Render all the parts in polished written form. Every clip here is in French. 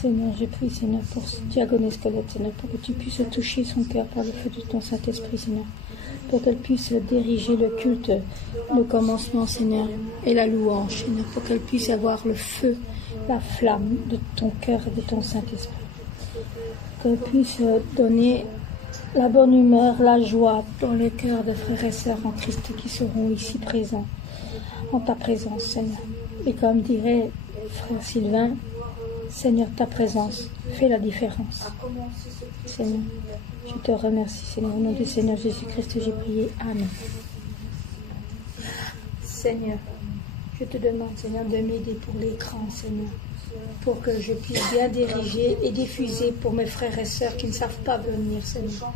Seigneur, je prie, Seigneur, pour Diagonesse Colette, Seigneur, pour que tu puisses toucher son cœur par le feu de ton Saint-Esprit, Seigneur, pour qu'elle puisse diriger le culte, le commencement, Seigneur, et la louange, Seigneur, pour qu'elle puisse avoir le feu, la flamme de ton cœur et de ton Saint-Esprit, qu'elle puisse donner la bonne humeur, la joie dans les cœurs de frères et sœurs en Christ qui seront ici présents, en ta présence, Seigneur. Et comme dirait frère Sylvain, Seigneur, ta présence fait la différence. Seigneur, je te remercie, Seigneur. Au nom du Seigneur Jésus-Christ, j'ai prié. Amen. Seigneur, je te demande, Seigneur, de m'aider pour l'écran, Seigneur, pour que je puisse bien diriger et diffuser pour mes frères et sœurs qui ne savent pas venir, Seigneur.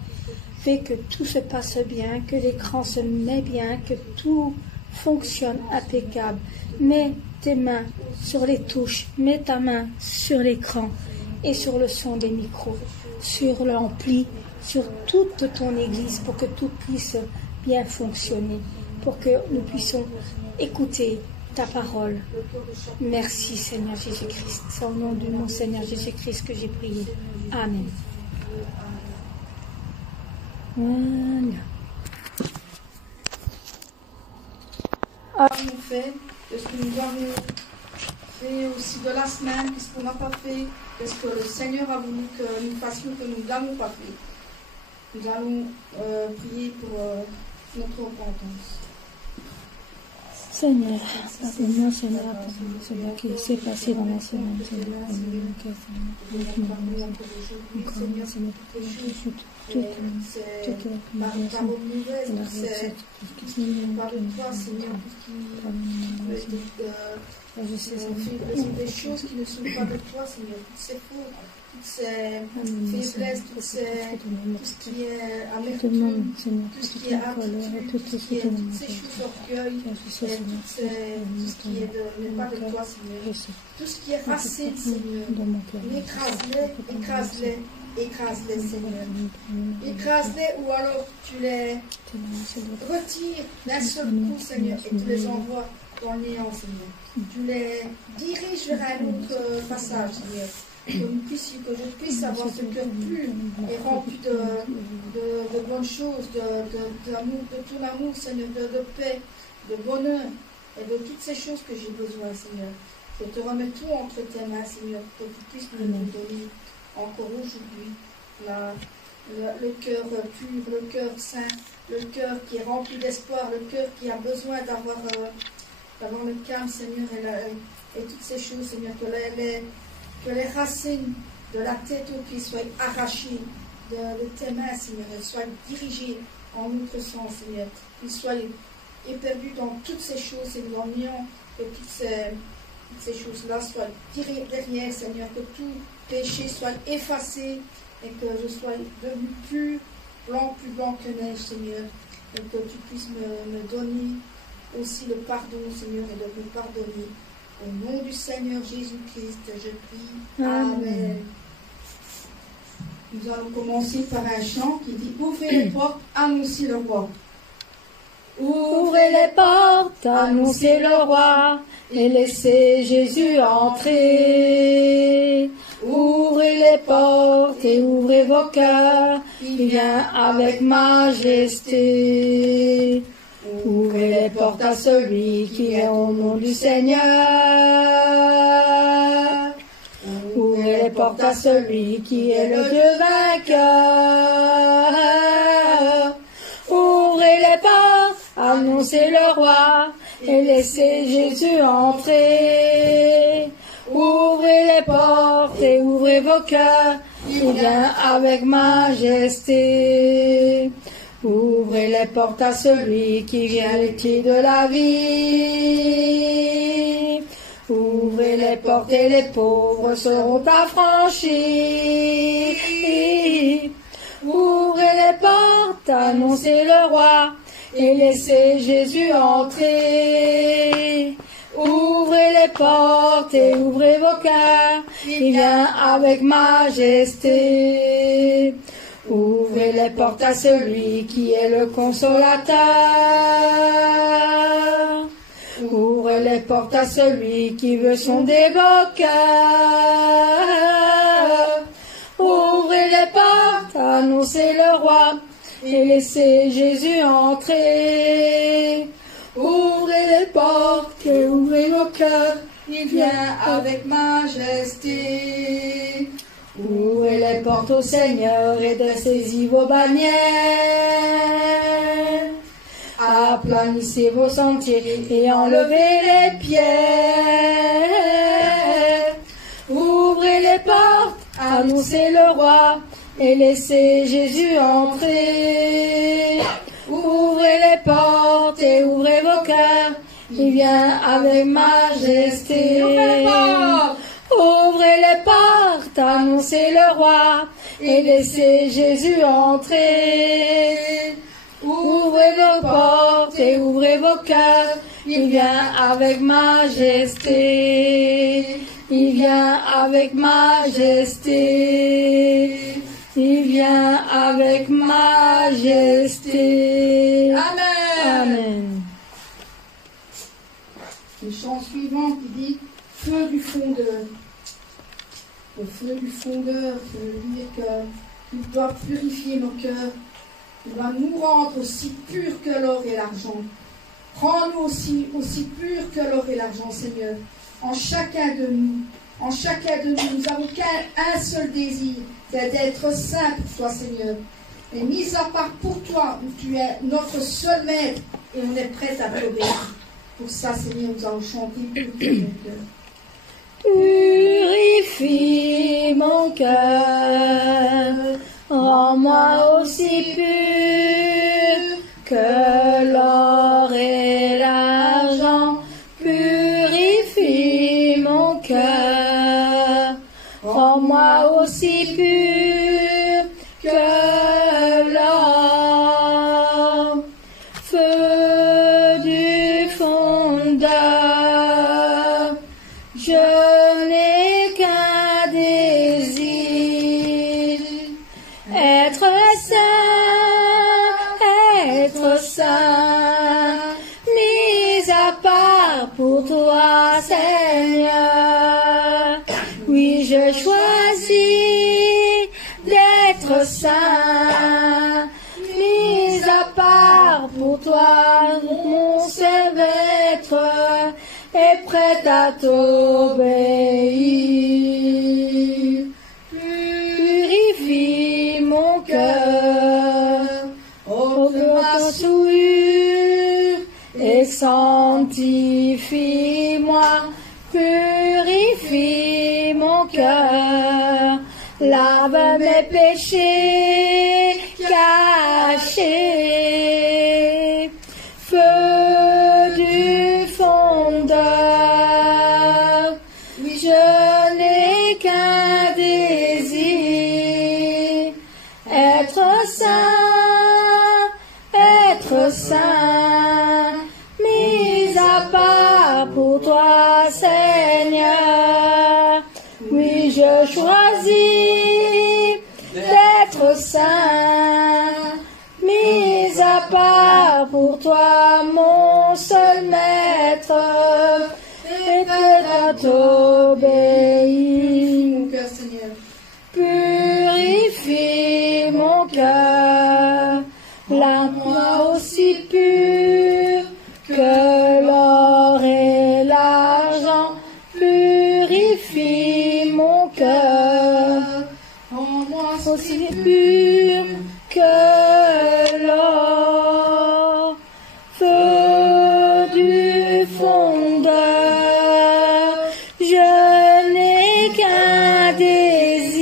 Fais que tout se passe bien, que l'écran se met bien, que tout fonctionne impeccable. Mets tes mains sur les touches, mets ta main sur l'écran et sur le son des micros, sur l'ampli, sur toute ton église pour que tout puisse bien fonctionner, pour que nous puissions écouter ta parole. Merci Seigneur Jésus-Christ. C'est au nom de mon Seigneur Jésus-Christ que j'ai prié. Amen. Voilà. Avons fait de ce que nous avons fait aussi de la semaine, qu'est-ce qu'on n'a pas fait, qu'est-ce que le Seigneur a voulu que nous fassions, que nous n'avons pas fait. Nous allons prier pour notre repentance. Seigneur, pardonne-moi, Seigneur, Seigneur, qui s'est passé dans la semaine, Seigneur, je sais, Seigneur, des choses qui ne sont pas de toi, Seigneur, toutes ces fautes, toutes ces faiblesses, tout ce qui est amertume, tout ce qui est attitude, toutes ces choses orgueil, tout ce qui n'est pas de toi, Seigneur, tout ce qui est racine, Seigneur, écrase-les, Seigneur, écrase-les ou alors tu les retires d'un seul coup, Seigneur, et tu les envoies dans le néant, Seigneur. Tu les diriges vers un autre passage, Seigneur. Que je puisse avoir ce cœur pur et rempli de bonnes choses, d'amour, de ton amour, Seigneur, de paix, de bonheur et de toutes ces choses que j'ai besoin, Seigneur. Je te remets tout entre tes mains, Seigneur, pour que tu puisses nous donner encore aujourd'hui le cœur pur, le cœur saint, le cœur qui est rempli d'espoir, le cœur qui a besoin d'avoir le calme, Seigneur, et toutes ces choses, Seigneur, que les racines de la tête aux pieds soient arrachées de tes mains, Seigneur, et soient dirigées en notre sens, Seigneur. Qu'ils soient éperdus dans toutes ces choses, Seigneur, en niant que toutes ces choses-là soient tirées derrière, Seigneur, que tout péché soit effacé et que je sois devenu plus blanc que neige, Seigneur, et que tu puisses me donner aussi le pardon, Seigneur, et de me pardonner. Au nom du Seigneur Jésus-Christ, je prie. Amen. Nous allons commencer par un chant qui dit « Ouvrez les portes, annoncez le roi ». Ouvrez les portes, annoncez le roi, et laissez Jésus entrer. Ouvrez les portes et ouvrez vos cœurs, il vient avec majesté. Ouvrez les portes à celui qui est au nom du Seigneur. Ouvrez les portes à celui qui est le Dieu vainqueur. Ouvrez les portes, annoncez le roi, et laissez Jésus entrer. Ouvrez les portes et ouvrez vos cœurs, il vient avec majesté. Ouvrez les portes à celui qui vient les clés de la vie. Ouvrez les portes et les pauvres seront affranchis. Ouvrez les portes, annoncez le roi, et laissez Jésus entrer. Ouvrez les portes et ouvrez vos cœurs, il vient avec majesté. Ouvrez les portes à celui qui est le consolateur. Ouvrez les portes à celui qui veut sonder vos cœurs. Ouvrez les portes, annoncez le roi, et laissez Jésus entrer. Ouvrez les portes et ouvrez vos cœurs, il vient avec majesté. Ouvrez les portes au Seigneur et dessaisissez vos bannières. Aplanissez vos sentiers et enlevez les pierres. Ouvrez les portes, annoncez le roi et laissez Jésus entrer. Ouvrez les portes et ouvrez vos cœurs, il vient avec majesté. Ouvrez les portes, annoncez le roi et laissez Jésus entrer. Ouvrez vos portes et ouvrez vos cœurs, il vient avec majesté. Il vient avec majesté. Il vient avec majesté. Amen. Amen. Le chant suivant qui dit feu du fondeur. Le feu du fondeur, je veux dire qu'il doit purifier nos cœurs. Il doit nous rendre aussi purs que l'or et l'argent. Rends-nous aussi purs que l'or et l'argent, Seigneur. En chacun de nous, nous avons qu'un seul désir, c'est d'être saints pour toi, Seigneur. Et mis à part pour toi, où tu es notre seul maître, et on est prêt à t'obéir. Pour ça, Seigneur, nous allons chanter purifier mon cœur. Purifie mon cœur, rends-moi aussi pur que l'or et l'argent. Purifie mon cœur, rends-moi aussi pur que l'or. Feu du fondeur, je n'ai qu'un désir, être saint, mis à part pour toi, Seigneur. Oui, je choisis d'être saint, mis à part pour toi, mon seul maître, est prêt à t'obéir. Purifie mon cœur, ôte ma souillure et sanctifie-moi. Purifie mon cœur, lave mes péchés cachés. Feu du fondeur, oui, je n'ai qu'un désir, être saint, mis à part pour toi, Seigneur. Oui, je choisis d'être saint, mis à part pour toi, mon seul maître, et prêt à t'obéir. Mon cœur, Seigneur. Purifie mon cœur, lave-moi aussi pur que l'or et l'argent. Purifie mon cœur, rends-moi aussi pur que l'or. Feu du fondeur, je n'ai qu'un désir,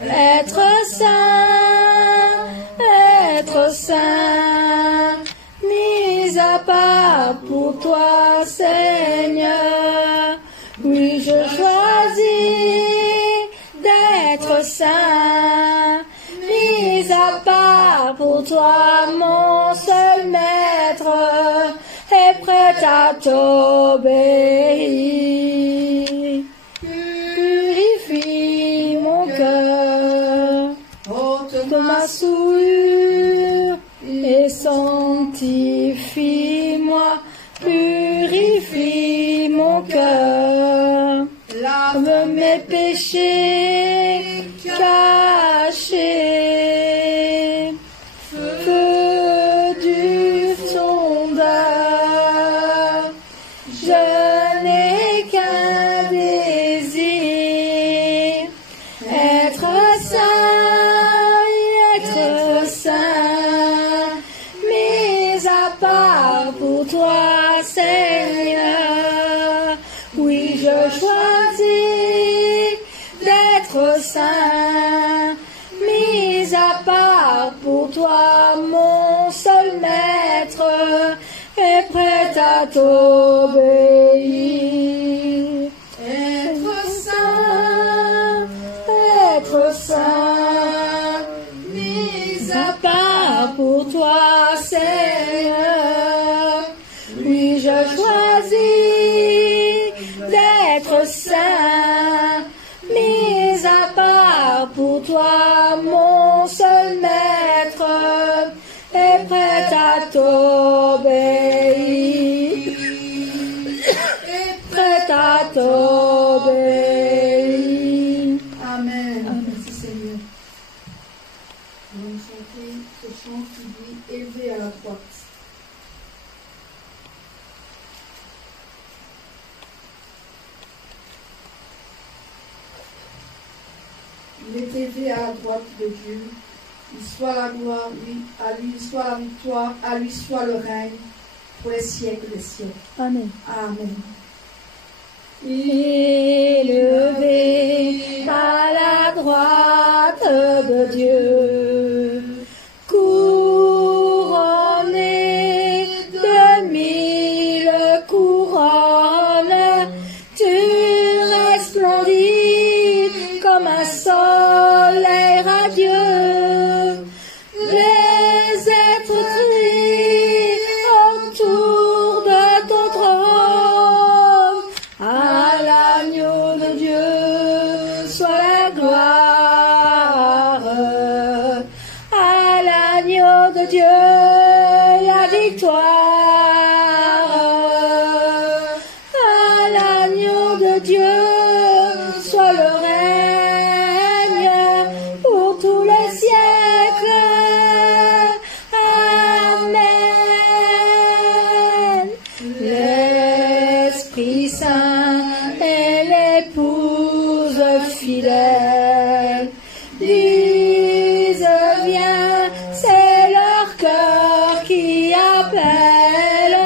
être saint, mis à part pour toi, Seigneur. Oui, je choisis d'être saint, mis à part pour toi, mon seul maître, est prêt à t'obéir. Purifie mon cœur, ôte ma souillure et sanctifie-moi. Purifie purifie mon cœur, lave mes péchés cachés. Feu du sondeur, je n'ai qu'un désir, être saint, mis à part pour toi, Seigneur. Oui, je choisis d'être saint, mis à part pour toi, mon seul maître, et prêt à t'obéir. Être saint, mis à part pour toi, Seigneur. Oui, je choisis d'être saint, mis à part pour toi, mon seul maître, et prêt à t'obéir. Prêt à t'obéir. Amen. Merci Seigneur. Nous allons chanter ce chant qui dit élevé à la droite. Il est élevé à la droite de Dieu. Il soit la gloire, lui, à lui soit la victoire, à lui soit le règne pour les siècles des siècles. Amen. Amen. Élevé à la droite de Dieu, couronné de 1000 couronnes, tu resplendis comme un soleil radieux. Les êtres crient autour de ton trône. À l'agneau de Dieu soit la gloire. À l'agneau de Dieu la victoire. À l'agneau de Dieu soit le règne pour tous les siècles. Amen. L'Esprit Saint et l'épouse fidèle disent viens, c'est leur cœur qui appelle.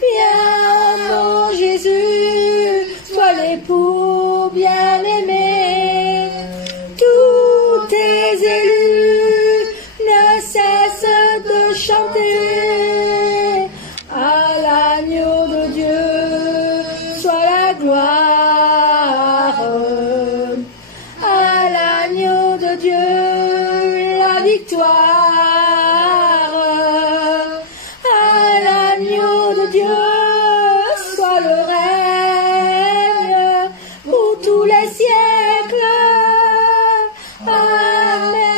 Viens, mon Jésus, sois l'époux bien-aimé. Tous tes élus ne cessent de chanter. À l'agneau de Dieu soit la gloire. À l'agneau de Dieu la victoire. À l'agneau de Dieu soit le règne pour tous les siècles. Amen.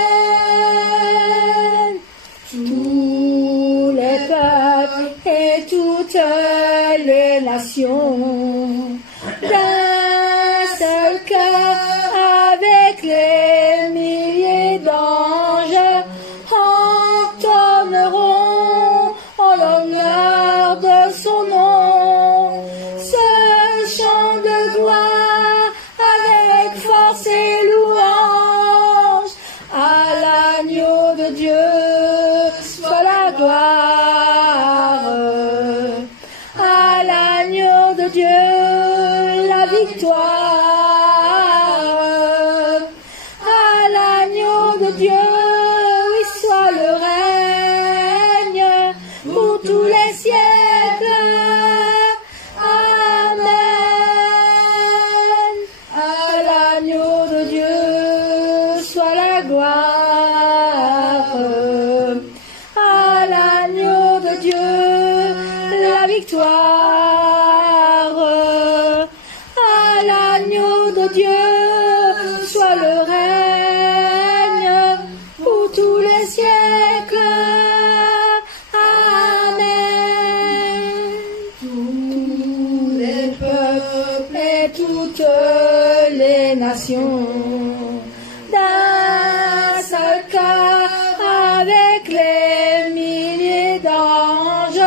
Tous les peuples et toutes les nations, d'un seul cœur avec les milliers d'anges, entonneront en l'honneur de son nom ce chant de gloire avec force et louange. À l'agneau de Dieu soit la gloire. À l'agneau de Dieu la victoire. À l'agneau de Dieu oui soit le règne pour tous les siècles. Amen. À l'agneau de Dieu soit la gloire. À l'agneau de Dieu la victoire. À l'agneau de Dieu soit le règne pour tous les siècles. Amen. nations. D'un seul cœur, avec les milliers d'anges,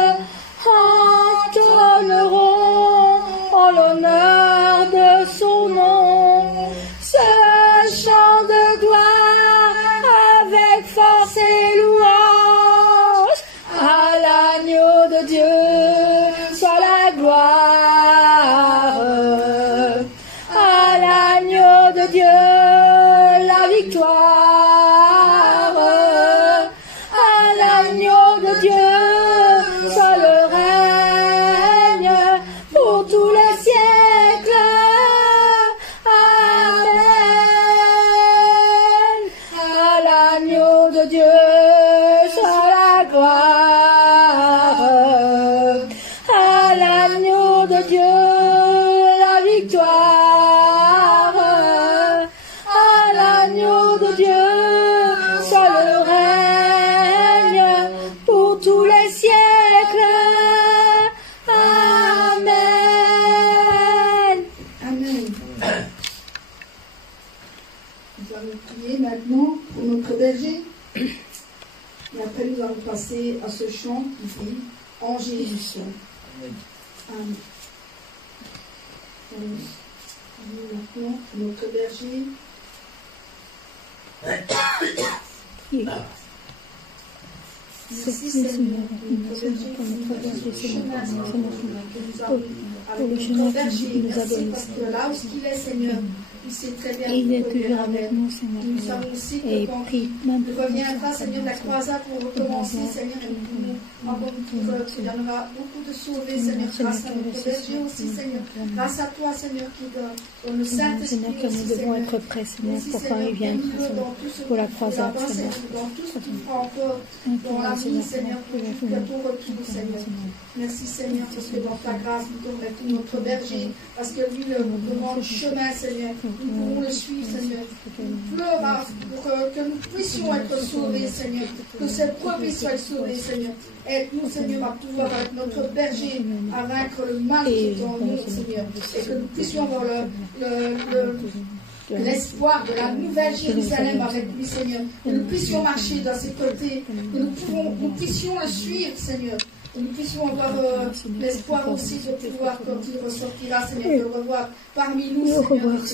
entonneront en l'honneur de son nom ce chant de gloire avec force et louange. À l'agneau de Dieu soit la gloire, à l'agneau de Dieu la victoire, à l'agneau de Dieu soit le règne pour tous les siècles. Amen. À l'agneau de Dieu soit la gloire, à l'agneau de Dieu la victoire, à l'agneau de Dieu soit le règne pour tous les siècles. Amen. Amen. Nous allons prier maintenant pour notre berger. Et après, nous allons passer à ce chant qui dit En Jésus seul. Amen. Maintenant, notre berger. Merci Seigneur, notre berger, pour le chemin que nous avons avec notre berger. Merci parce que là où il est, Seigneur, il sait très bien Il est toujours avec nous, Seigneur. nous savons aussi que Et quand prie il maintenant. reviendra, Seigneur, de la croisade pour recommencer, Seigneur, et nous encore qu'il y en aura beaucoup de sauvés, Seigneur, grâce à notre berger aussi, Seigneur, grâce à toi, Seigneur, qui donne le Saint-Esprit Seigneur, que nous aussi, devons Seigneur. être prêts, Seigneur, Merci, pour quand Seigneur, il viendra, bénis-le Seigneur, dans tout ce pour la qu'il croisade, fera, Seigneur. dans tout ce qu'il fera encore dans la vie, Seigneur, pour ton retour, Seigneur. Merci, Seigneur, parce que dans ta grâce, nous t'aurons tout notre berger, parce que lui, le grand chemin, Seigneur, nous pourrons le suivre, Seigneur. Pleura pour que nous puissions être sauvés, Seigneur, que cette brebis soit sauvée, Seigneur. Aide-nous, Seigneur, à pouvoir, avec notre berger, à vaincre le mal qui est en nous, Seigneur, et que nous puissions avoir l'espoir de la nouvelle Jérusalem avec lui, Seigneur, que nous puissions marcher dans ses côtés, que nous puissions le suivre, Seigneur, que nous puissions avoir l'espoir aussi de pouvoir, quand il ressortira, Seigneur, de le revoir parmi nous, Seigneur, et que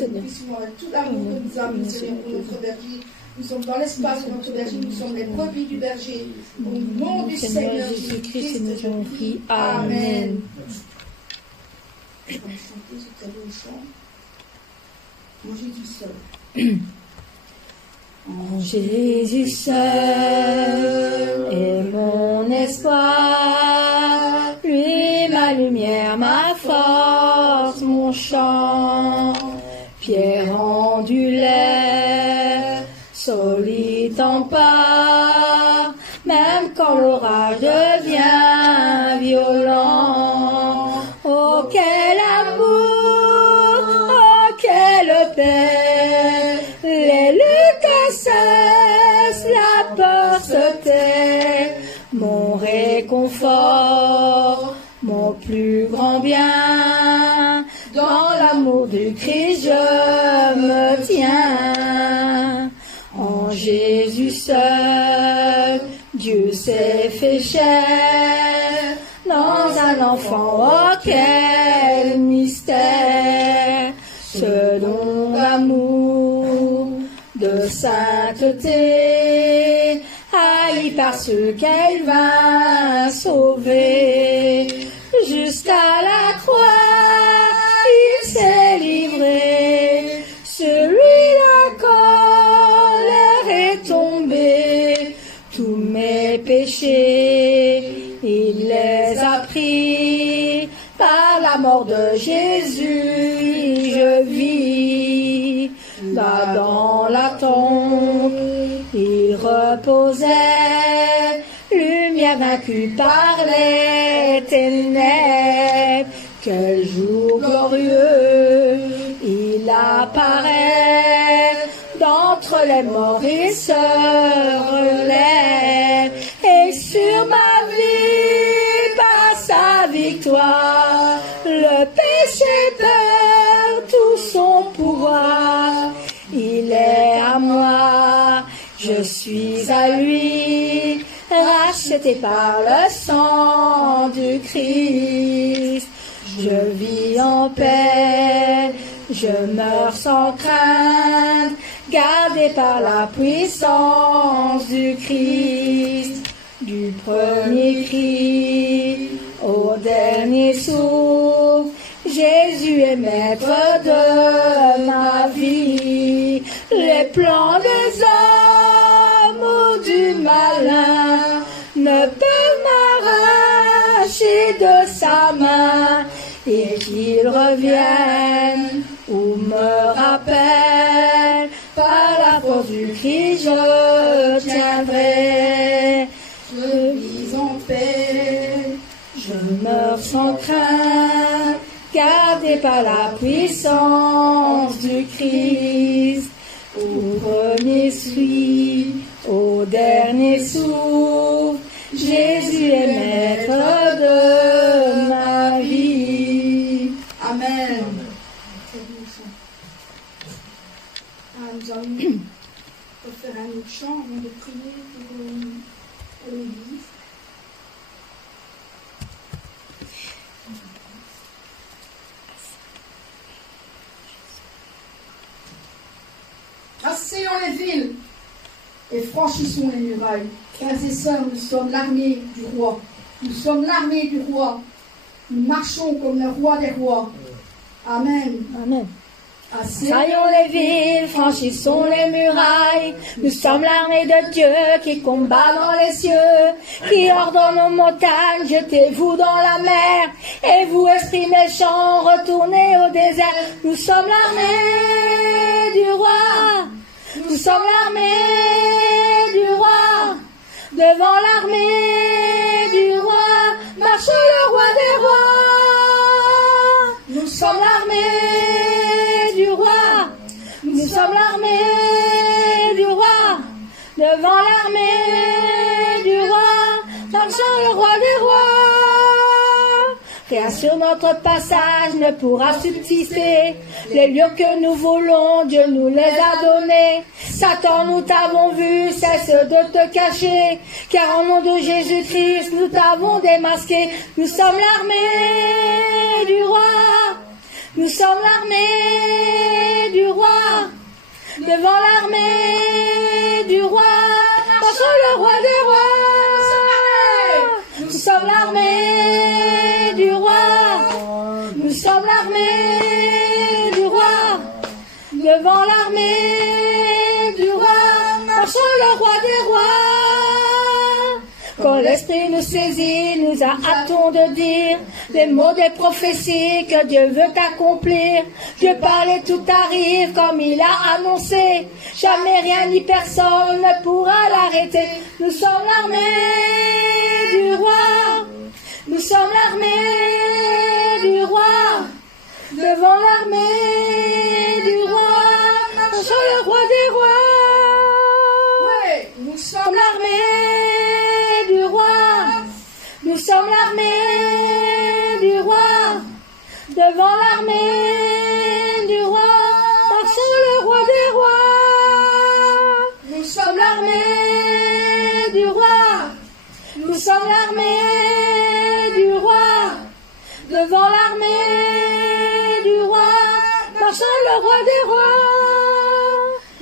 nous puissions avec tout l'amour que nous avons, Seigneur, pour notre berger. Nous sommes dans l'espace de notre berger, nous sommes les brebis du berger. Au nom du Seigneur Jésus-Christ, nous avons prié. Amen. On va chanter ce très beau chant. En Jésus seul. En Jésus seul est mon espoir, lui ma lumière, ma force, mon chant, pierre ondulée, solide en part, même quand l'orage devient violent. Oh quel amour, oh quelle paix, les luttes cessent, la peur se tait, mon réconfort, mon plus grand bien, dans l'amour du Christ je me tiens. En Jésus seul, Dieu s'est fait chair, dans un enfant, oh quel mystère, ce don d'amour, de sainteté, haï par ceux qu'elle vint sauver, jusqu'à la croix, il s'est livré, celui la colère est tombé, tous mes péchés, il les a pris, par la mort de Jésus, je vis, là dans la tombe, il reposait, lumière vaincue par les ténèbres, quel jour glorieux, il apparaît, d'entre les morts il se relève, et sur ma vie, par sa victoire, le péché perd tout son pouvoir, suis à lui, racheté par le sang du Christ. Je vis en paix, je meurs sans crainte, gardé par la puissance du Christ. Du premier cri au dernier souffle, Jésus est maître de ma vie. Les plans des hommes ou du malin ne peuvent m'arracher de sa main, et qu'il revienne ou me rappelle, par la force du Christ je tiendrai. Je vis en paix, je meurs sans crainte, gardé par la puissance du Christ. Au premier suis, au dernier souffle, Jésus est maître de ma vie. Amen. Nous allons faire un autre chant avant de prier pour l'Église. Asseyons les villes et franchissons les murailles. Frères et sœurs, nous sommes l'armée du roi. Nous sommes l'armée du roi. Nous marchons comme le roi des rois. Amen. Amen. Assaillons les villes, franchissons les murailles. Nous sommes l'armée de Dieu qui combat dans les cieux, qui ordonne aux montagnes, jetez-vous dans la mer. Et vous, esprits méchants, retournez au désert. Nous sommes l'armée du roi. Nous sommes l'armée du roi. Devant l'armée du roi, marche le roi des rois. Nous sommes l'armée du roi. Nous sommes l'armée du roi. Devant l'armée du roi, marche le roi des rois. Rien sur notre passage ne pourra subsister. Les lieux que nous voulons, Dieu nous les a donnés. Satan, nous t'avons vu, cesse de te cacher, car au nom de Jésus-Christ, nous t'avons démasqué. Nous sommes l'armée du roi. Nous sommes l'armée du roi. Devant l'armée du roi, marche le roi des rois. Nous sommes l'armée du roi. Nous sommes l'armée du roi. Devant l'armée du roi, marche le roi des rois. Quand l'Esprit nous saisit, nous hâtons de dire les mots des prophéties que Dieu veut accomplir. Dieu parle et tout arrive comme il a annoncé. Jamais rien ni personne ne pourra l'arrêter. Nous sommes l'armée du roi. Nous sommes l'armée du roi. Devant l'armée du roi, marche le roi des rois. Nous sommes l'armée du roi. Nous sommes l'armée du roi. Devant l'armée du roi, marche le roi des rois. Nous sommes l'armée du roi. Nous sommes l'armée du roi. Devant l'armée du roi, marche le roi des rois.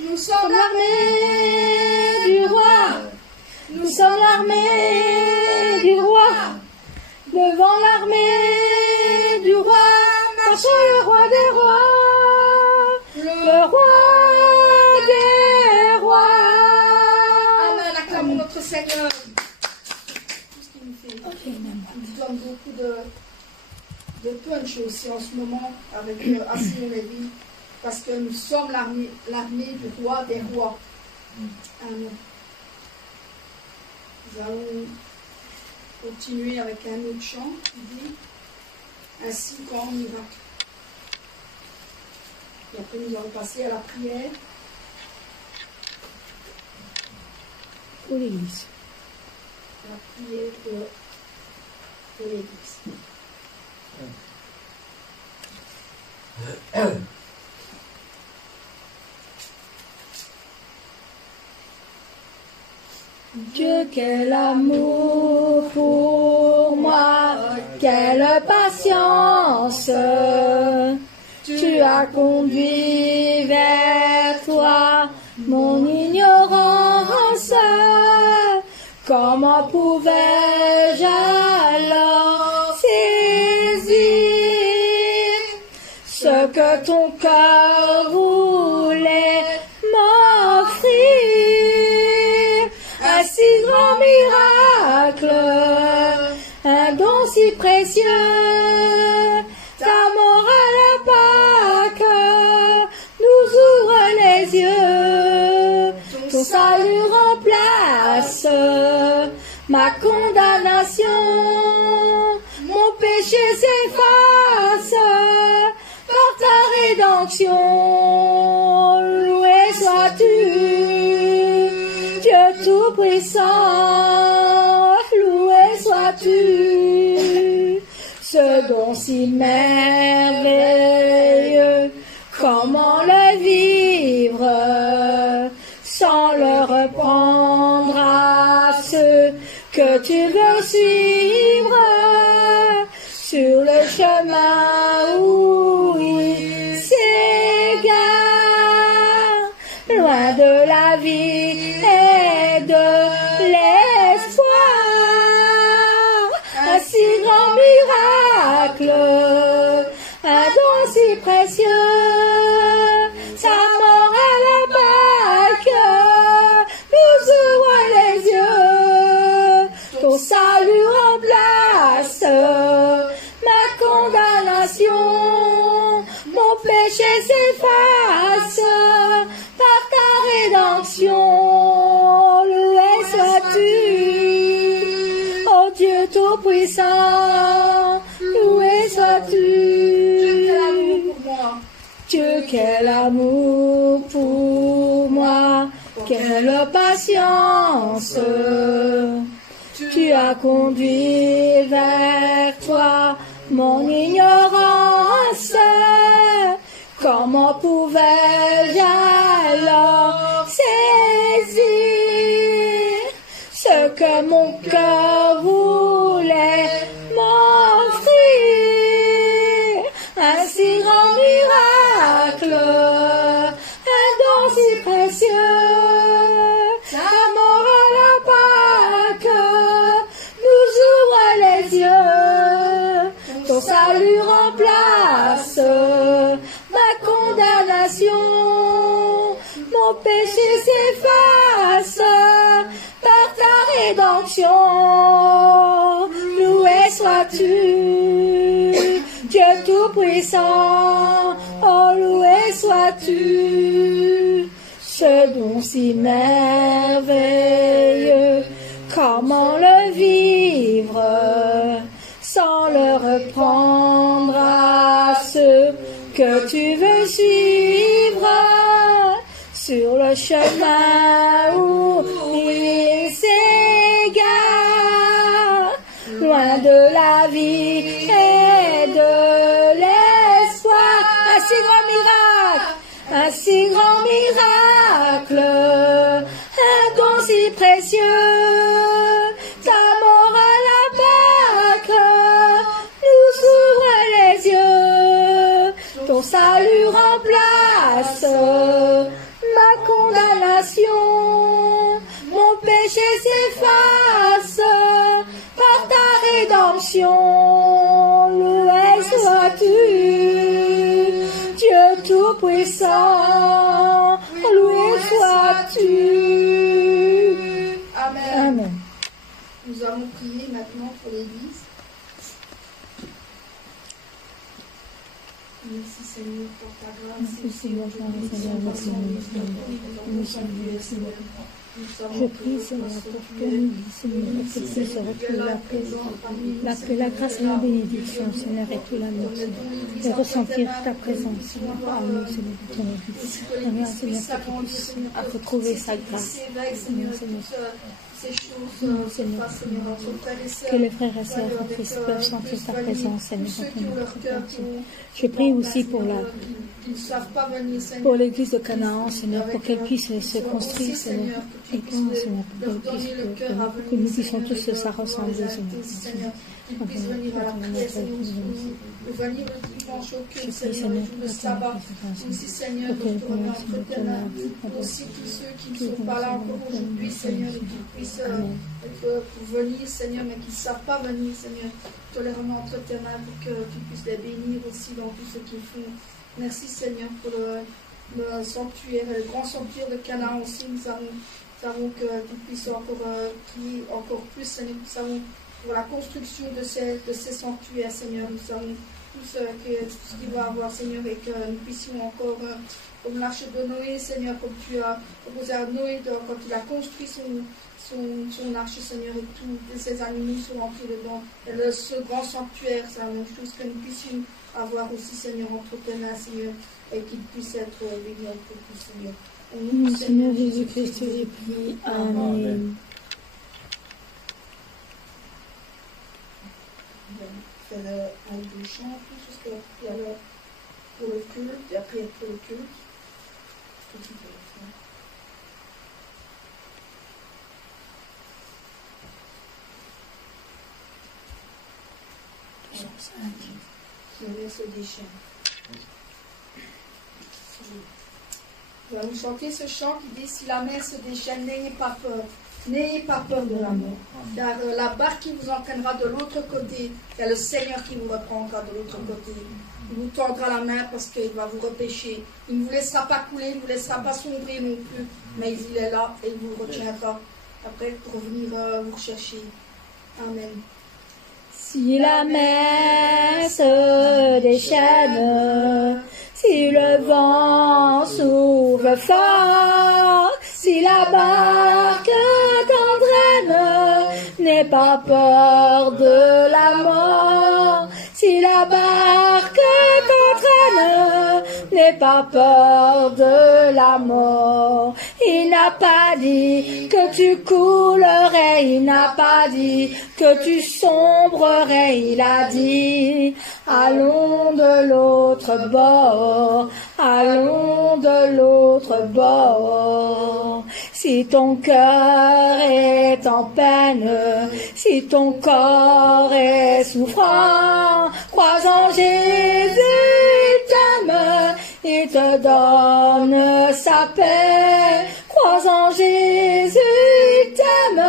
Nous sommes l'armée du roi. Nous sommes l'armée du roi. Devant l'armée du roi, marche le roi des rois. Le roi des rois. Amen. Acclamons notre Seigneur. Tout ce qu'il nous fait. Il nous donne beaucoup de punch aussi en ce moment avec Asseyons les villes, parce que nous sommes l'armée du roi des rois. Amen. Nous allons continuer avec un autre chant qui dit ainsi quand on ira. Et après nous allons passer à la prière Pour l'Église. La prière de l'Église. quel amour pour moi, quelle patience. Tu as conduit vers toi mon ignorance. Comment pouvais-je alors saisir ce que ton cœur voulait m'offrir? Un si grand miracle, un don si précieux, ta mort à la Pâque nous ouvre les yeux. Ton salut remplace ma condamnation, mon péché s'efface par ta rédemption. Loué sois-tu, Dieu Tout-Puissant, loué sois-tu. Ce don si merveilleux, comment le vivre sans le reprendre à ceux que tu veux suivre sur le chemin où ils s'égarent, loin de la vie et de l'espoir. Un si grand miracle, un don si précieux, sa mort à la Pâque nous ouvre les yeux. Ton salut remplace ma condamnation, mon péché s'efface par ta rédemption. Loué sois-tu, ô Dieu Tout-Puissant, loué sois-tu. Dieu, quel amour pour moi, quelle patience. Tu as conduit vers toi mon ignorance. Comment pouvais-je alors saisir ce que mon cœur voulait m'offrir? Un si grand miracle, un don si précieux, ta mort à la Pâque nous ouvre les yeux. Ton salut remplace ma condamnation, mon péché s'efface par ta rédemption. Loué sois-tu, Dieu Tout-Puissant, oh loué sois-tu. Ce don si merveilleux, comment le vivre sans le reprendre à ceux que tu veux suivre sur le chemin où ils s'égarent, loin de la vie et de l'espoir. Un si grand miracle, un si grand miracle, un don si précieux, ta mort à la Pâque nous ouvre les yeux. Ton salut remplace ma condamnation, mon péché s'efface par ta rédemption. Loué sois-tu, Dieu Tout-Puissant, loué sois-tu. Amen. Amen. Nous allons prier maintenant pour l'Église. Merci Seigneur pour ta grâce. Merci Seigneur, je prie Seigneur pour que nous, Seigneur, que tu puisses retrouver la paix, la grâce et la bénédiction, Seigneur, et tout l'amour, Seigneur, et ressentir ta présence, Seigneur, en nous, Seigneur, de ton Église. Seigneur, Seigneur, que tu puisses retrouver sa grâce, Seigneur, Seigneur. ces choses se fassent, Seigneur, entre frères et sœurs. Que les frères et sœurs peuvent sentir ta présence, Seigneur. Je prie aussi pour l'église de Canaan, Seigneur, pour qu'elle puisse se construire, Seigneur. Et toi, Seigneur, pour que nous puissions tous se rassembler, Seigneur. Qu'ils puissent venir à la prière, Seigneur, ou venir le dimanche au culte, Seigneur, le sabbat, aussi, Seigneur, que tu remets entre tes mains, aussi tous ceux qui ne sont pas là encore aujourd'hui, Seigneur, et qui puissent venir, Seigneur, mais qui ne savent pas venir, Seigneur, te les remets entre tes mains pour que tu puisses les bénir aussi dans tout ce qu'ils font. Merci, Seigneur, pour le sanctuaire, le grand sanctuaire de Canaan aussi, nous savons que tu puisses encore plus, Seigneur, nous savons pour la construction de ces sanctuaires, Seigneur. Nous savons tout ce qu'il va avoir, Seigneur, et que nous puissions encore, comme l'arche de Noé, Seigneur, comme tu as proposé à Noé quand il a construit son arche, Seigneur, et tous ces animaux sont entrés dedans. Et ce grand sanctuaire, c'est la même chose que nous puissions avoir aussi, Seigneur, entre tes mains, Seigneur, et qu'il puisse être béni entre tous, Seigneur. Seigneur Jésus-Christ, j'ai prié. Amen. Faire un deux chants, tout ce qu'il y a pour le culte, et après pour le culte. Tout ce qu'il faut faire. Le verset des chants. Nous allons chanter ce chant qui dit: si la mer se déchaîne, n'ayez pas peur. N'ayez pas peur de la mort, car la barque qui vous entraînera de l'autre côté, il y a le Seigneur qui vous reprendra de l'autre côté. Il vous tendra la main parce qu'il va vous repêcher. Il ne vous laissera pas couler, il ne vous laissera pas sombrer non plus, mais il est là et il vous retiendra après pour venir vous rechercher. Amen. Si la mer se déchaîne, si le vent souffle fort, si la barque t'entraîne, n'aie pas peur de la mort. Si la barque t'entraîne, n'aie pas peur de la mort. Il n'a pas dit que tu coulerais, il n'a pas dit que tu sombrerais, il a dit: allons de l'autre bord, allons de l'autre bord. Si ton cœur est en peine, si ton corps est souffrant, crois en Jésus, il t'aime, il te donne sa paix. Crois en Jésus, il t'aime,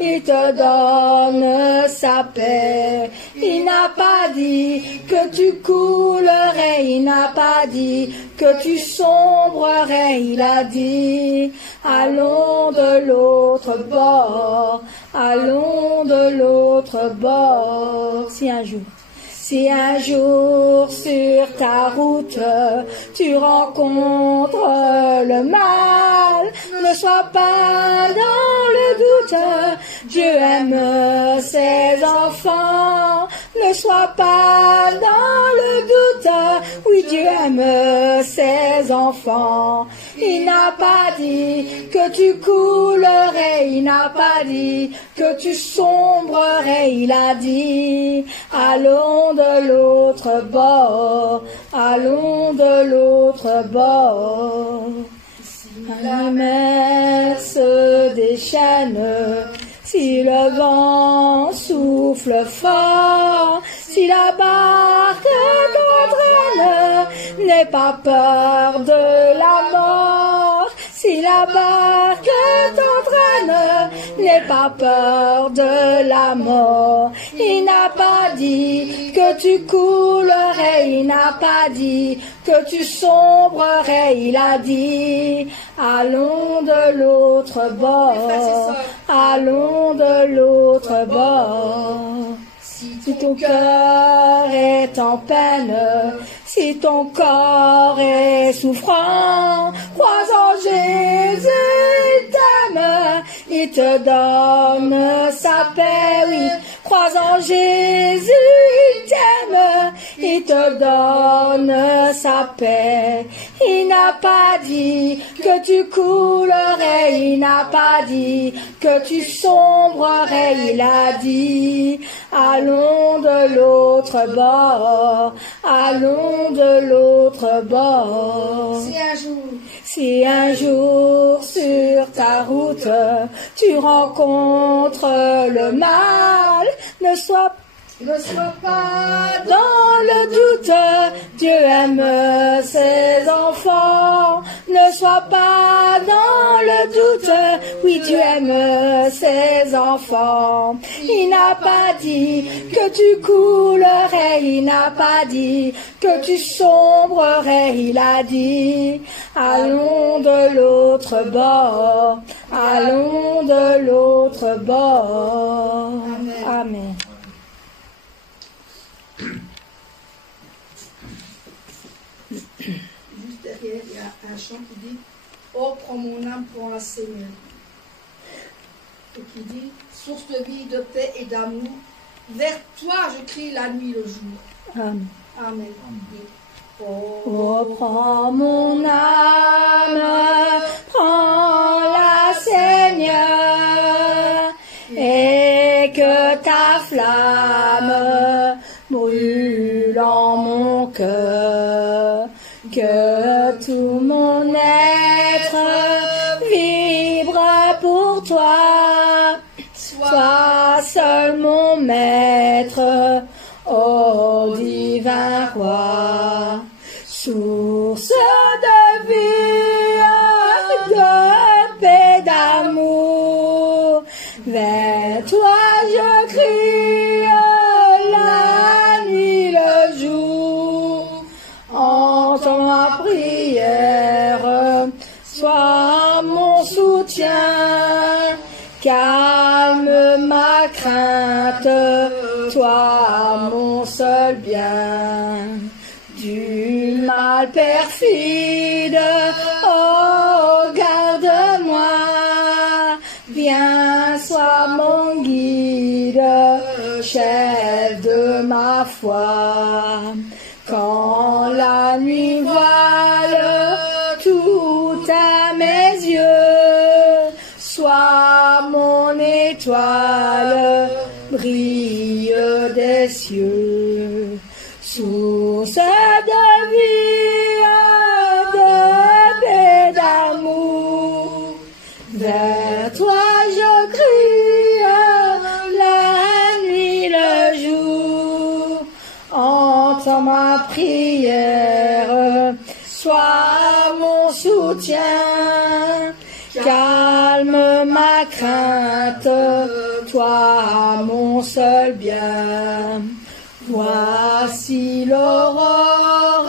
il te donne sa paix. Il n'a pas dit que tu coulerais, il n'a pas dit que tu sombrerais, il a dit: allons de l'autre bord, allons de l'autre bord. Si un jour sur ta route tu rencontres le mal, ne sois pas dans le doute, Dieu aime ses enfants. Ne sois pas dans le doute, oui, Dieu aime ses enfants. Il n'a pas dit que tu coulerais, il n'a pas dit que tu sombrerais, il a dit: allons de l'autre bord, allons de l'autre bord. Si la mer se déchaîne, si le vent souffle fort, si la barque t'entraîne, n'aie pas peur de la mort. Si la barque t'entraîne, n'aie pas peur de la mort. Il n'a pas dit que tu coulerais, il n'a pas dit que tu sombrerais, il a dit: allons de l'autre bord, allons de l'autre bord. Si ton cœur est en peine, si ton corps est souffrant, crois en Jésus, il t'aime, il te donne sa paix, oui. Crois en Jésus, il t'aime, il il te donne sa paix. Il n'a pas dit que tu coulerais, il n'a pas dit que tu sombrerais, il a dit, allons de l'autre bord, allons de l'autre bord. Si un jour sur ta route tu rencontres le mal, ne sois pas dans le doute, Dieu aime ses enfants. Ne sois pas dans le doute, oui Dieu aime ses enfants. Il n'a pas dit que tu coulerais, il n'a pas dit que tu sombrerais, il a dit, allons de l'autre bord, allons de l'autre bord. Amen. Amen. Juste derrière, il y a un chant qui dit « Oh, prends mon âme pour un Seigneur ». Et qui dit « Source de vie, de paix et d'amour, vers toi je crie la nuit le jour. » Amen. Amen. Oh, prends mon âme, prends-la Seigneur, et que ta flamme brûle en mon cœur, que tout mon être vibre pour toi, sois seul mon maître, ô divin roi, source de vie, de paix, d'amour, vers toi je crie la nuit, le jour, entends ma prière, sois mon soutien, calme ma crainte, toi mon seul bien, du mal perfide, oh garde-moi, viens sois mon guide, chef de ma foi, quand la nuit voile tout à mes yeux, sois mon étoile, brille des cieux, source de vie, de paix, d'amour, vers toi je crie la nuit, le jour, entends ma prière, sois mon soutien, calme ma crainte, toi mon seul bien. Voici l'aurore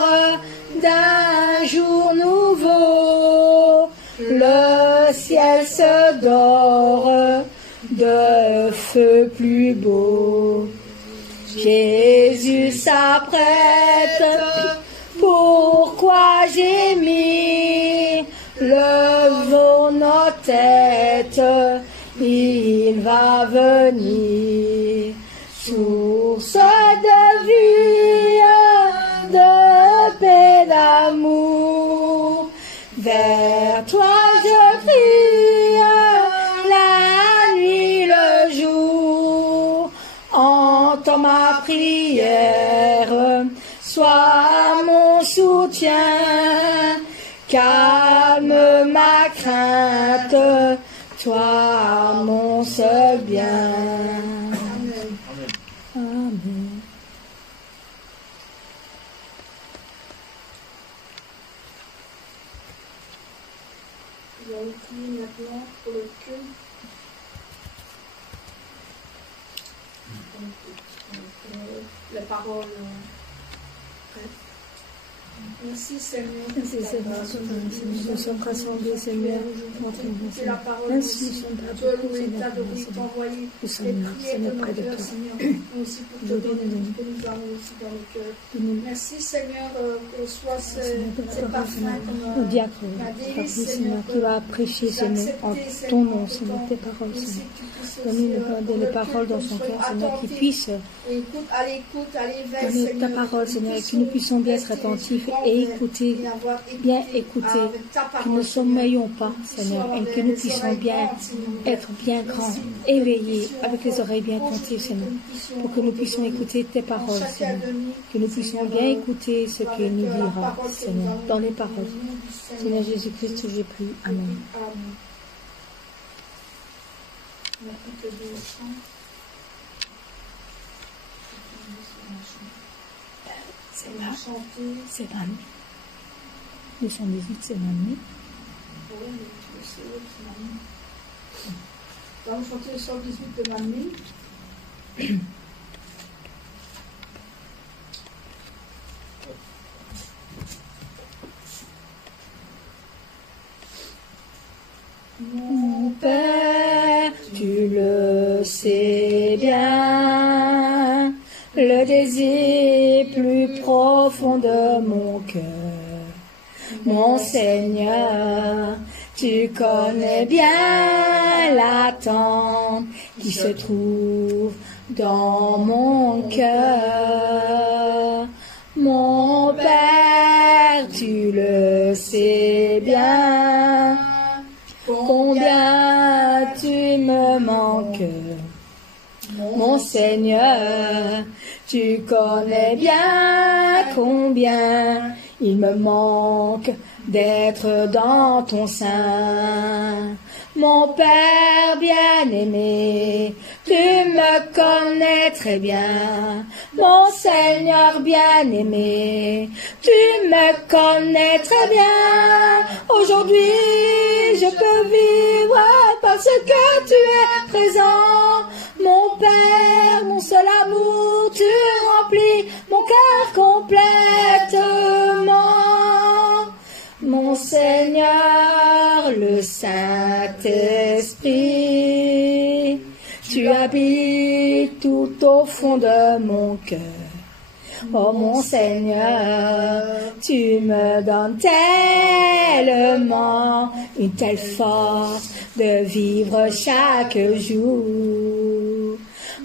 d'un jour nouveau, le ciel se dore de feu plus beau. Jésus s'apprête, pourquoi j'ai mis levons nos têtes, il va venir, source de vie, de paix, d'amour, vers toi je crie la nuit, le jour, entends ma prière, sois mon soutien, calme ma crainte, toi mon seul bien. Amen. Amen. Nous allons prier maintenant pour le culte. Les paroles prêtes. Merci Seigneur. Merci Seigneur. Nous sommes rassemblés, Seigneur. C'est la parole. Merci, tu as loué, t'adorer, t'envoyer les prières de nos cœurs, Seigneur. Nous aussi pour te donner que nous avons aussi dans nos cœurs. Merci Seigneur pour soit ces parfums comme diacre, Seigneur, qui va prêcher, Seigneur, en ton nom, Seigneur, tes paroles, Seigneur. Donne les paroles dans son cœur, Seigneur, qui puisse donner ta parole, Seigneur, et que nous puissions bien être attentifs et écouter, bien écouter, que nous ne sommeillons pas, Seigneur, et que nous puissions bien être bien grands, éveillés, avec les oreilles bien tentées, Seigneur, pour que nous puissions écouter tes paroles, Seigneur, que nous puissions bien écouter ce que nous dira, Seigneur, dans les paroles. Seigneur Jésus-Christ, j'ai pris. Amen. C'est là, c'est la nuit. Nous sommes 18, c'est la nuit. Nous allons chanter le chant 18 de la nuit. Mon Père, tu le sais bien, le désir plus profond de mon cœur. Mon Seigneur, tu connais bien l'attente qui se trouve dans mon cœur. Mon Père, tu le sais bien, combien tu me manques. Mon Seigneur, tu connais bien combien il me manque d'être dans ton sein. Mon Père bien-aimé, tu me connais très bien. Mon Seigneur bien-aimé, tu me connais très bien. Aujourd'hui, je peux vivre parce que tu es présent. Mon Père, mon seul amour, tu remplis mon cœur complètement. Mon Seigneur, le Saint-Esprit, tu habites tout au fond de mon cœur. Oh mon Seigneur, tu me donnes tellement une telle force de vivre chaque jour.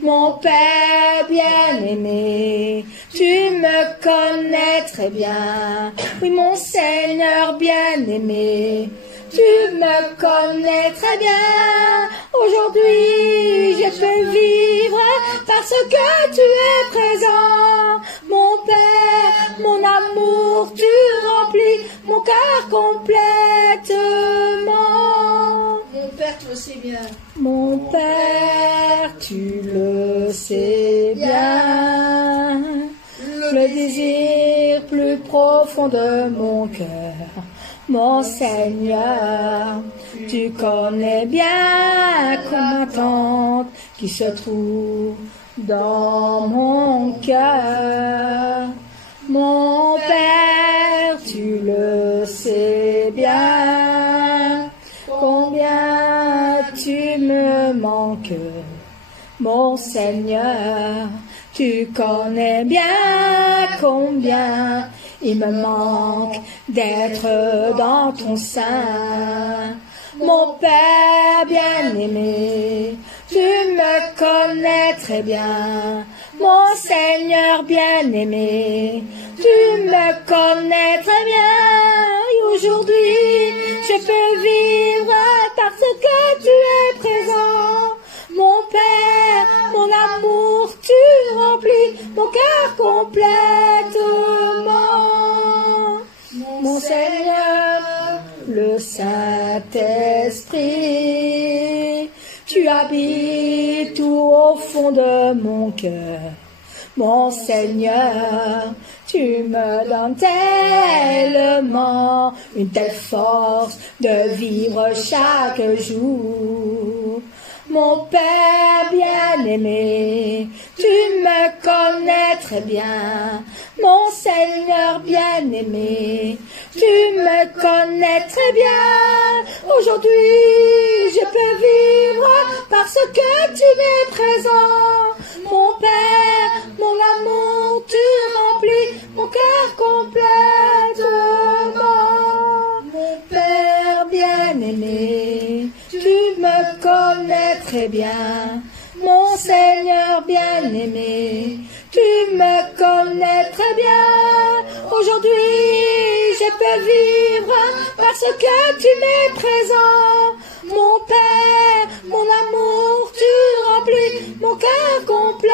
Mon Père bien-aimé, tu me connais très bien. Oui, mon Seigneur bien-aimé, tu me connais très bien. Aujourd'hui, je peux vivre parce que tu es présent. Mon Père, mon amour, tu remplis mon cœur complètement. Mon Père, tu le sais bien. Mon Père, tu le sais bien. Le désir plus profond de mon cœur. Mon Seigneur, tu connais bien comme attente qui se trouve dans mon cœur. Mon Père, tu le sais bien, combien tu me manques. Mon Seigneur, tu connais bien combien il me manque d'être dans ton sein. Mon Père bien-aimé, tu me connais très bien. Mon Seigneur bien-aimé, tu me connais très bien. Et aujourd'hui, je peux vivre parce que tu es présent. Mon Père, mon amour, tu remplis mon cœur complètement. Mon Seigneur, le Saint-Esprit, tu habites tout au fond de mon cœur. Mon Seigneur, tu me donnes tellement une telle force de vivre chaque jour. Mon Père bien-aimé, tu me connais très bien. Mon Seigneur bien-aimé, tu me connais très bien. Aujourd'hui, je peux vivre parce que tu m'es présent. Mon Père, mon amour, tu remplis mon cœur complètement. Mon Père bien-aimé, tu me connais très bien. Mon Seigneur bien-aimé, tu me connais très bien. Aujourd'hui, je peux vivre parce que tu m'es présent. Mon Père, mon amour, tu remplis mon cœur complètement.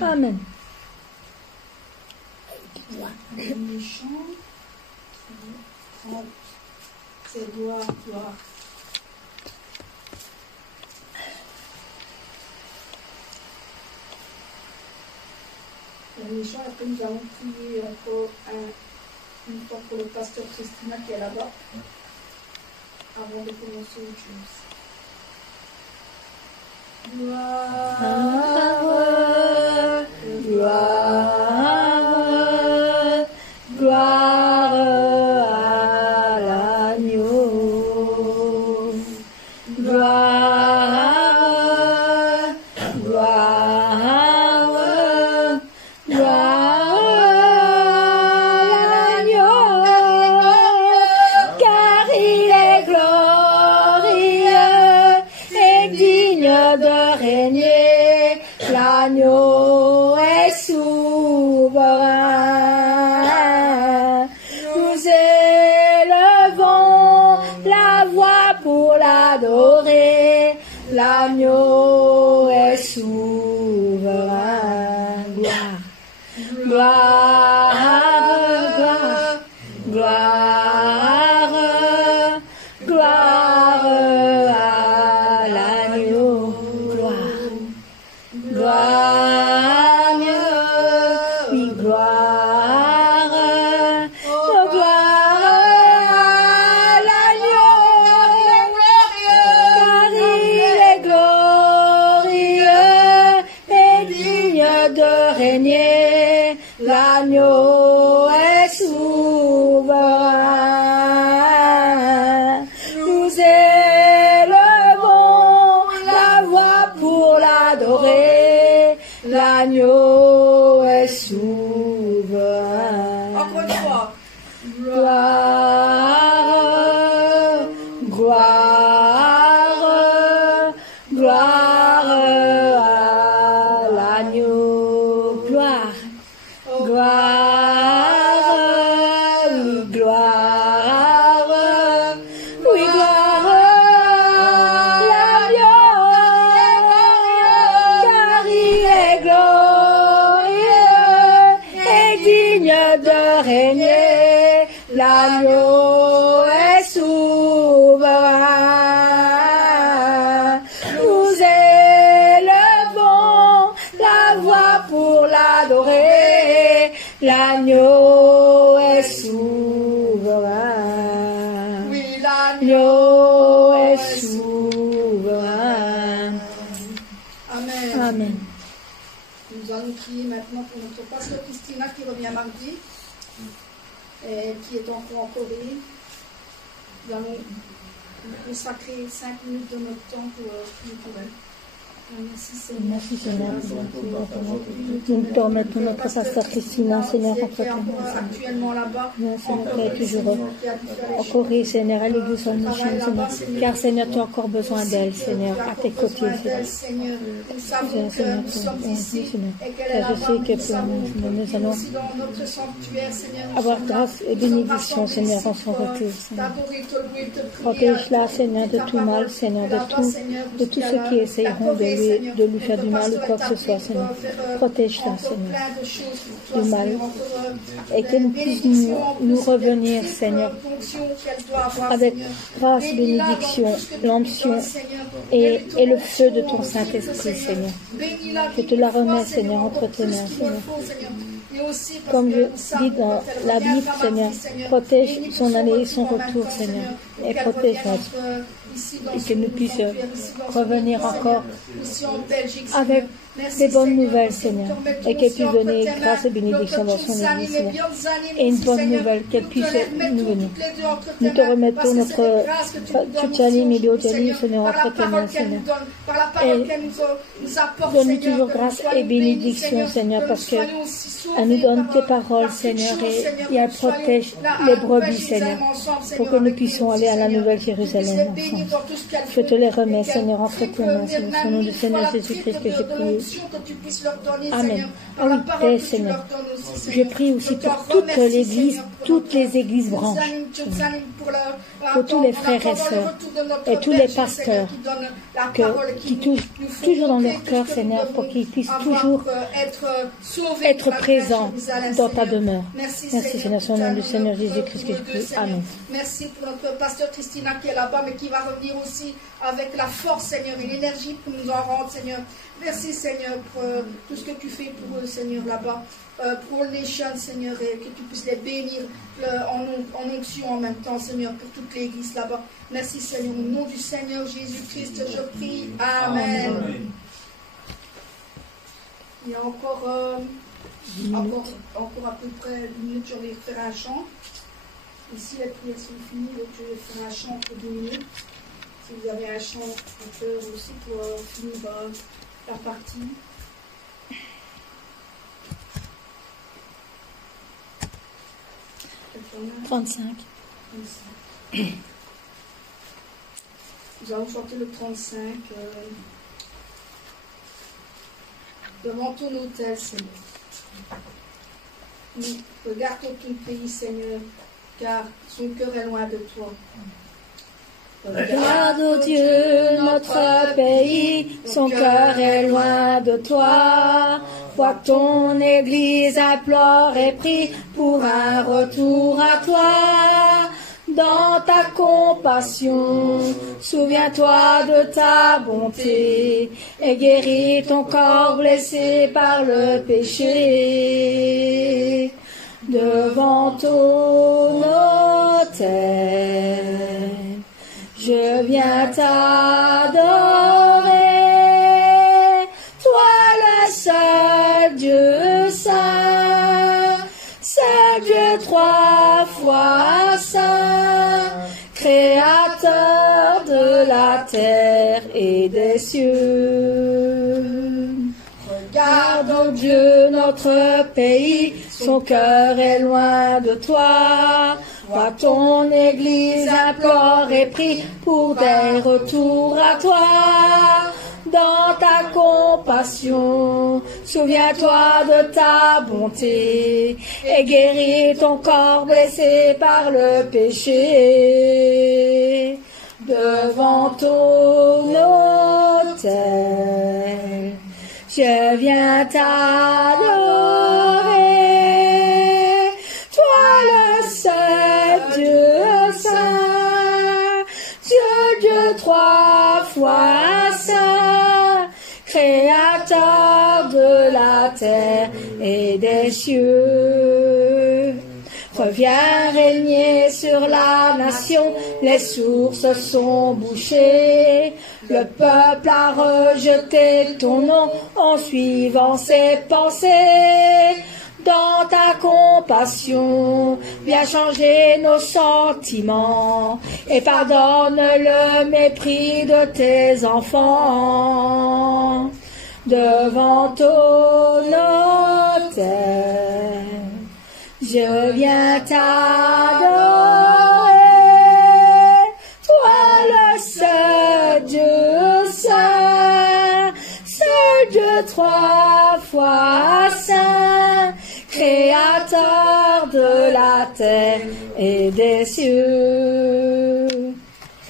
Amen. Amen. Méchant, c'est gloire, gloire. Les méchants, après nous allons prier encore une fois pour le pasteur Christina qui est là-bas, avant de commencer autre chose. Gloire, gloire, gloire à l'agneau. Gloire, gloire, gloire à l'agneau, car il est glorieux et digne de régner. L'agneau est souverain. Nous élevons la voix pour l'adorer. L'agneau est souverain. Gloire, gloire, gloire, gloire, gloire à l'agneau. Gloire, gloire, oui, gloire, oh, gloire à l'agneau, car il est glorieux et digne de régner. L'agneau est souverain. Nous élevons la voix pour l'adorer. L'agneau est souverain. Encore une fois. Gloire, gloire, gloire à l'agneau. Gloire, gloire, oui, gloire, oui, gloire à l'agneau, car il est glorieux et digne de régner. L'agneau est souverain. Nous élevons la voix pour l'adorer. L'agneau est souverain. Oui, l'agneau L'agneau est souverain. Amen. Amen. Nous allons prier maintenant pour notre pasteur Christina qui revient mardi et qui est encore en Corée. Nous allons consacrer 5 minutes de notre temps pour prier pour elle. Merci Seigneur. Merci Seigneur. Nous te remettons notre pasteur Christina, Seigneur, entre tes mains. Actuellement là-bas. Seigneur, qui est toujours en Corée, Seigneur, à l'église en mission, Seigneur. Car Seigneur, tu as encore besoin d'elle, Seigneur, à tes côtés, Seigneur. Nous savons que nous sommes ici et qu'elle est je sais que pour nous allons avoir grâce et bénédiction, Seigneur, en son retour, Seigneur. Protège-la, Seigneur, de tout mal, Seigneur, de tous ceux qui essayeront de lui faire du mal ou quoi que ce soit, Seigneur. Protège-la, Seigneur, du mal. Et que nous puissions nous revenir, Seigneur, avec grâce, bénédiction, l'onction et le feu de ton Saint-Esprit, Seigneur. Je te la remets, Seigneur, entre tes mains, Seigneur. Comme je dis dans la Bible, Seigneur, protège son aller et son retour, Seigneur, et protège notre et que nous puissions revenir encore avec des bonnes nouvelles, Seigneur, et qu'elle puisse donner grâce et bénédiction dans son Église, Seigneur. Et une bonne nouvelle, qu'elle puisse nous venir. Nous te remettons notre Tchalim et Léotalim, Seigneur, entre tes mains, Seigneur. Et donne-nous toujours grâce et bénédiction, Seigneur, parce qu'elle nous donne tes paroles, Seigneur, et elle protège les brebis, Seigneur, pour que nous puissions aller à la Nouvelle Jérusalem ensemble. Je te les remets, Seigneur, entre tes mains, Seigneur, au nom du Seigneur Jésus-Christ que j'ai prié. Amen. Ah oui, paix, Seigneur. Je prie aussi pour toute l'Église, toutes les églises branches, pour tous les frères et sœurs et tous les pasteurs qui touchent toujours dans leur cœur, Seigneur, pour qu'ils puissent toujours être présents dans ta demeure. Merci, Seigneur, au nom du Seigneur Jésus-Christ que je prie. Amen. Merci pour notre pasteur Christina qui est là-bas, mais qui va revenir aussi avec la force, Seigneur, et l'énergie pour nous en rendre, Seigneur. Merci, Seigneur, pour tout ce que tu fais pour eux, Seigneur, là-bas, pour All Nation, Seigneur, et que tu puisses les bénir en onction en même temps, Seigneur, pour toute l'Église là-bas. Merci, Seigneur, au nom du Seigneur Jésus-Christ, je prie. Amen. Amen. Il y a encore à peu près 10 minutes, je vais faire un chant. Ici, les prières sont finies, donc je vais faire un chant pour 2 minutes. Si vous avez un chant à faire aussi pour finir la partie. « 35. Nous allons chanter le 35. Devant ton autel, Seigneur. Nous regardons ton pays, Seigneur, car son cœur est loin de toi. Regarde, ô Dieu, notre pays, son cœur est loin de toi. Vois que ton Église implore et prie pour un retour à toi. Dans ta compassion, souviens-toi de ta bonté et guéris ton corps blessé par le péché. Devant ton autel, je viens t'adorer, toi le seul Dieu saint, seul Dieu 3 fois saint, créateur de la terre et des cieux. Regarde, ô Dieu, notre pays, son cœur est loin de toi. Vois ton Église implore et prie pour des retours à toi. Dans ta compassion, souviens-toi de ta bonté et guéris ton corps blessé par le péché. Devant ton autel, je viens t'adorer, toi le seul Dieu saint, Dieu 3 fois saint, créateur de la terre et des cieux. Reviens régner sur la nation, les sources sont bouchées. Le peuple a rejeté ton nom en suivant ses pensées. Dans ta compassion, viens changer nos sentiments et pardonne le mépris de tes enfants. Devant ton autel, je viens t'adorer, toi le seul Dieu saint, seul Dieu 3 fois saint, créateur de la terre et des cieux.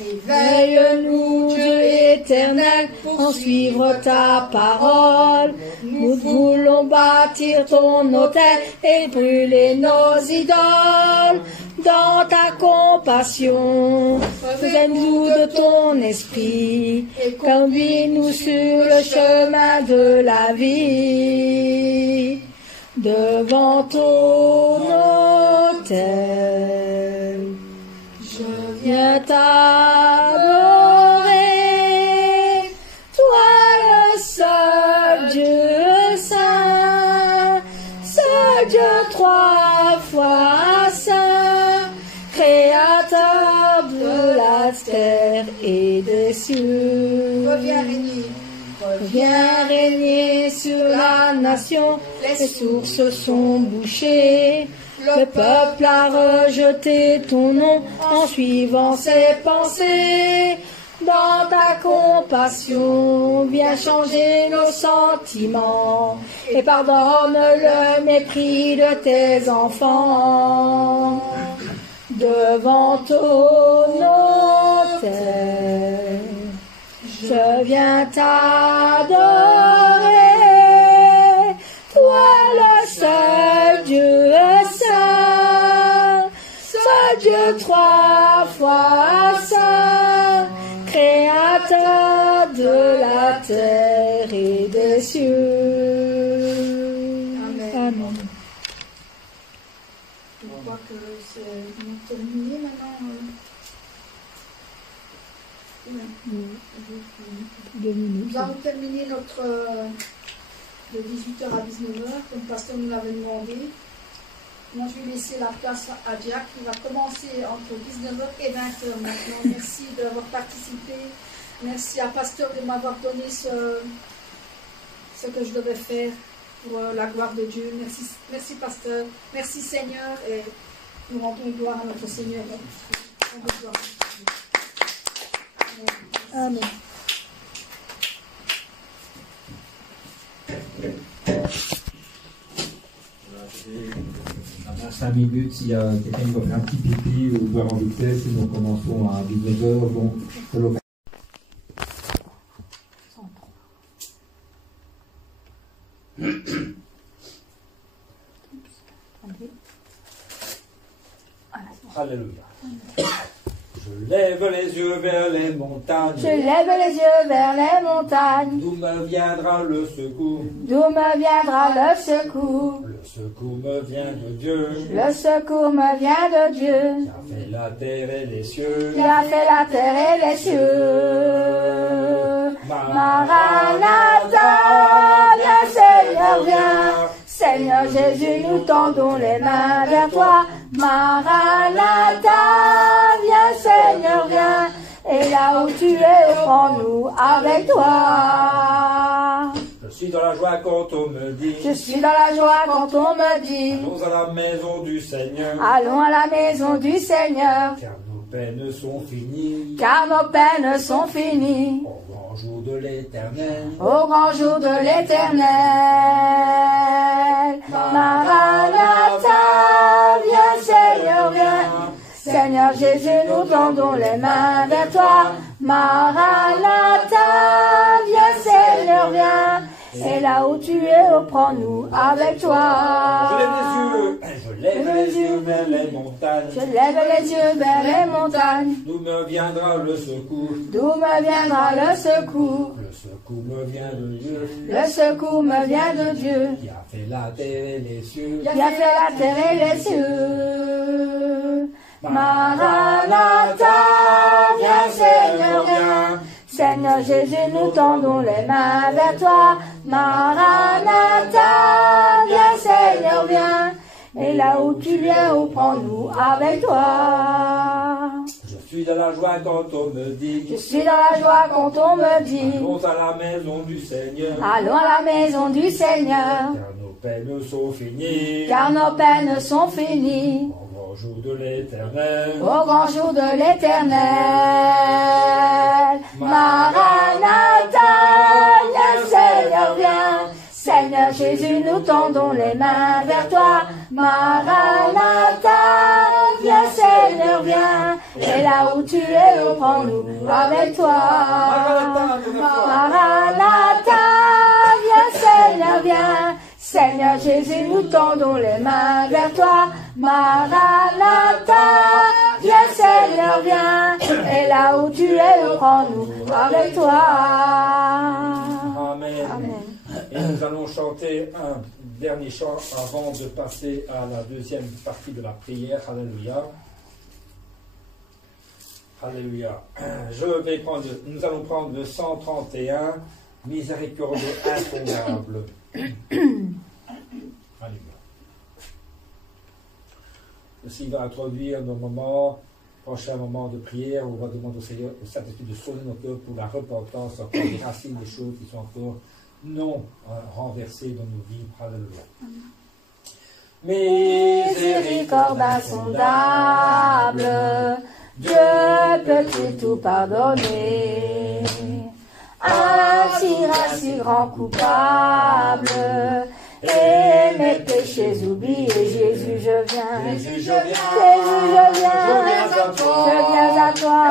Éveille-nous, Dieu éternel, pour suivre ta parole. Nous voulons bâtir ton autel et brûler nos idoles. Dans ta compassion, fais-nous de ton esprit, et conduis-nous sur le chemin de la vie. Devant ton autel, je viens t'adorer, Dieu trois fois saint, créateur de la terre et des cieux. Reviens régner sur la nation, les sources sont bouchées. Le peuple a rejeté ton nom en suivant ses pensées. Dans ta compassion, viens changer nos sentiments et pardonne le mépris de tes enfants. Devant ton autel, je viens t'adorer, toi le seul Dieu saint, ce Dieu trois fois saint, créateur de la terre et des cieux. Amen. Amen. Je crois que c'est terminé maintenant. 2 minutes. Nous allons terminer notre de 18h à 19h, comme le pasteur nous l'avait demandé. Moi, je vais laisser la place à Jack, qui va commencer entre 19h et 20h maintenant. Merci d'avoir participé. Merci à pasteur de m'avoir donné ce que je devais faire pour la gloire de Dieu. Merci, merci pasteur. Merci Seigneur. Et nous rendons gloire à notre Seigneur. Amen. Dans 5 minutes, s'il y a quelqu'un qui va faire un petit pipi ou boire en vitesse, et nous commençons à 19h. Bon, c'est l'occasion. Alléluia. Je lève les yeux vers les montagnes. Je lève les yeux vers les montagnes. D'où me viendra le secours? D'où me viendra le secours? Le secours me vient de Dieu. Le secours me vient de Dieu, Qui a fait la terre et les cieux. qui a fait la terre et les cieux. Maranatha, viens Seigneur, viens. Seigneur Jésus, nous tendons les mains vers toi. Maranatha, viens Seigneur, viens. Et là où tu es, prends-nous avec toi. Je suis dans la joie quand on me dit. Je suis dans la joie quand on me dit. Allons à la maison du Seigneur. Allons à la maison du Seigneur. Car nos peines sont finies. Car nos peines sont finies. Au grand jour de l'Éternel. Au grand jour de l'Éternel. Maranatha, viens Seigneur, viens. Seigneur Jésus, nous tendons les mains vers toi. Maranatha, viens Seigneur, viens. Et là où tu es, prends-nous avec toi. Je lève les yeux vers les montagnes. Je lève les yeux vers les montagnes. D'où me viendra le secours? D'où me viendra le secours? Le secours me vient de Dieu. Le secours me vient de Dieu, Qui a fait la terre et les cieux. qui a fait la terre et les cieux. Maranatha, viens Seigneur, viens. Seigneur Jésus, nous tendons les mains vers toi. Maranatha, viens Seigneur, viens. Et là où tu viens, prends-nous avec toi. Je suis dans la joie quand on me dit. Je suis dans la joie quand on me dit. Allons à la maison du Seigneur. Allons à la maison du Seigneur. Car nos peines sont finies. Car nos peines sont finies. Au grand jour de l'Éternel. Au grand jour de l'Éternel. Maranatha, viens Seigneur, viens. Seigneur Jésus, nous tendons les mains vers toi. Maranatha, viens Seigneur, viens. Et là où tu es, prends-nous avec toi. Maranatha, viens Seigneur, viens. Seigneur Jésus, nous tendons les mains vers toi. Maranatha, viens Seigneur, viens. Et là où tu es, prends-nous avec toi. Amen. Amen. Et nous allons chanter un dernier chant avant de passer à la deuxième partie de la prière. Alléluia. Alléluia. Nous allons prendre le 131, Miséricorde insondable. Alléluia. s'il va introduire nos moments, prochain moment de prière, où on va demander au Seigneur, au Saint-Esprit de sauver nos cœurs pour la repentance, encore des racines, des choses qui sont encore non renversées dans nos vies. Alléluia. Miséricorde insondable, Dieu peut-il tout pardonner? Ainsi si grand coupable, et mes péchés oubliés, Jésus, je viens. Jésus, je viens. Jésus, je viens. Je viens à toi.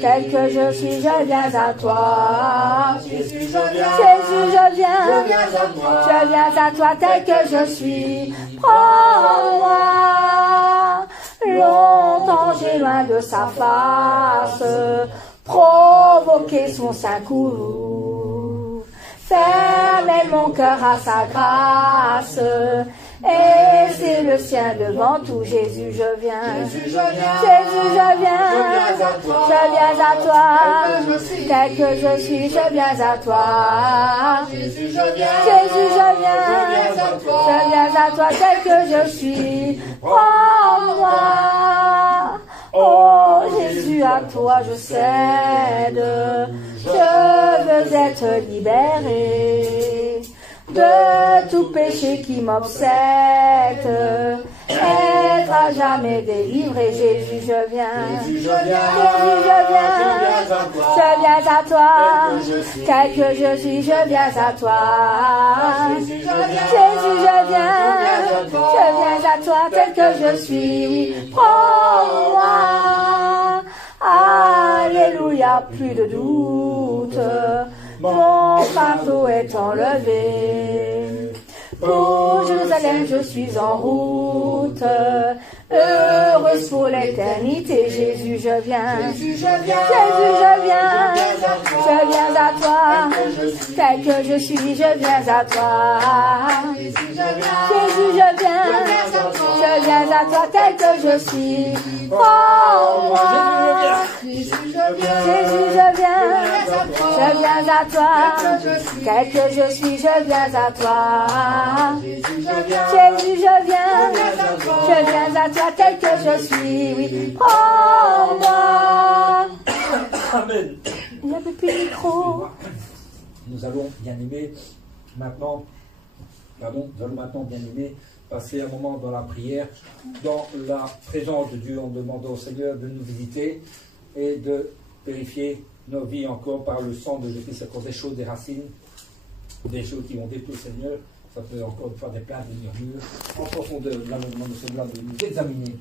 Tel que je suis, je viens à toi. Jésus, je viens. Jésus, je viens. Je viens à toi. Je viens à toi tel que je suis. Prends-moi. Longtemps j'ai loin de sa face, provoqué son saint coup. Fermer mon cœur à sa grâce, et c'est le sien devant tout. Jésus, je viens. Jésus, je viens. Jésus, je viens. Je viens à toi. Tel que je suis, je viens à toi. Jésus, je viens. Jésus, je viens. Je viens à toi tel que je suis. Prends-moi. Oh Jésus, à toi je cède. Je veux être libéré de tout péché qui m'obsède. Être à jamais délivré. Jésus, je viens. Jésus, je viens. Jésus, je viens. Je viens à toi. Tel que je suis, je viens à toi. Jésus, je viens. Jésus, je viens. Je viens à toi tel que je suis. Prends-moi. Alléluia, plus de doute. Mon fardeau est enlevé. Pour Jérusalem, je suis en route. Heureuse pour l'éternité. Jésus, je viens. Jésus, je viens. Jésus, je viens. Je viens à toi. Tel que je suis, je viens à toi. Jésus, je viens. Jésus, je viens. Je viens à toi tel que je suis. Prends-moi. Jésus, je viens. Jésus, je viens. Je viens à toi. Tel que je suis, je viens à toi. Jésus, je viens. Jésus, je viens. Je viens à toi tel que je suis. Oui. Prends-moi. Amen. Il n'y avait plus de micro. Nous allons, bien aimés, maintenant, passer un moment dans la prière, dans la présence de Dieu, en demandant au Seigneur de nous visiter et de purifier nos vies encore par le sang de Jésus-Christ, c'est des choses, des racines, des choses qui vont détruire le Seigneur. Ça peut encore une fois des plaintes, des murmures. En profondeur, là, nous sommes là de nous examiner